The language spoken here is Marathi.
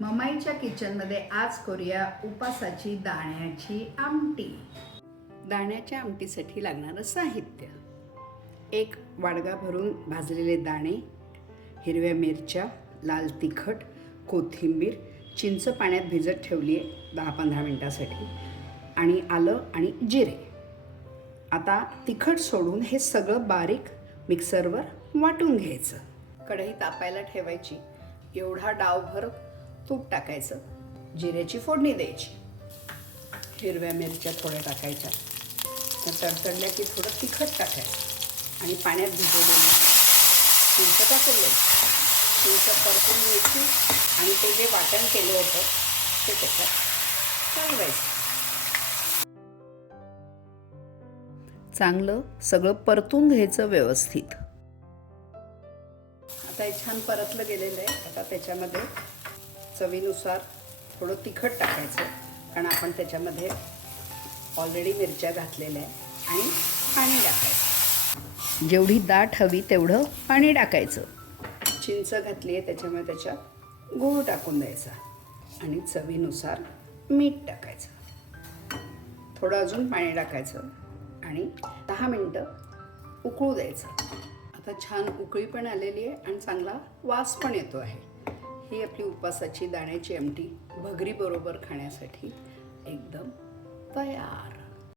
ममाईच्या किचनमध्ये आज करूया उपासाची दाण्याची आमटी. दाण्याच्या आमटीसाठी लागणारं साहित्य: एक वाडगा भरून भाजलेले दाणे, हिरव्या मिरच्या, लाल तिखट, कोथिंबीर, चिंच पाण्यात भिजत ठेवली आहे 10-15 मिनटासाठी, आणि आलं आणि जिरे. आता तिखट सोडून हे सगळं बारीक मिक्सरवर वाटून घ्यायचं. कढई तापायला ठेवायची, एवढा डावभर तूप टाकायचं, जिऱ्याची फोडणी द्यायची, हिरव्या मिरच्या थोड्या टाकायच्या, तडतडल्या की थोडं तिखट टाकायचं आणि पाण्यात भिजवलेली चिंच टाकून द्यायची. चिंच परतून घ्यायची आणि ते जे वाटण केलं होतं ते त्याच्यात घालवायचं. चांगलं सगळं परतून घ्यायचं व्यवस्थित. आता हे छान परतलं गेलेलं आहे. आता त्याच्यामध्ये चवीनुसार थोडं तिखट टाकायचं, कारण आपण त्याच्यामध्ये ऑलरेडी मिरच्या घातलेल्या आहे, आणि पाणी टाकायचं. जेवढी दाट हवी तेवढं पाणी टाकायचं. चिंच घातली आहे त्याच्यामुळे त्याच्यात गूळ टाकून द्यायचा आणि चवीनुसार मीठ टाकायचं. थोडं अजून पाणी टाकायचं आणि 10 मिनटं उकळू द्यायचं. आता छान उकळी पण आलेली आहे आणि चांगला वास पण येतो आहे. ही आपली उपासाची दाण्याची आमटी भगरी बरोबर खाण्यासाठी एकदम तयार.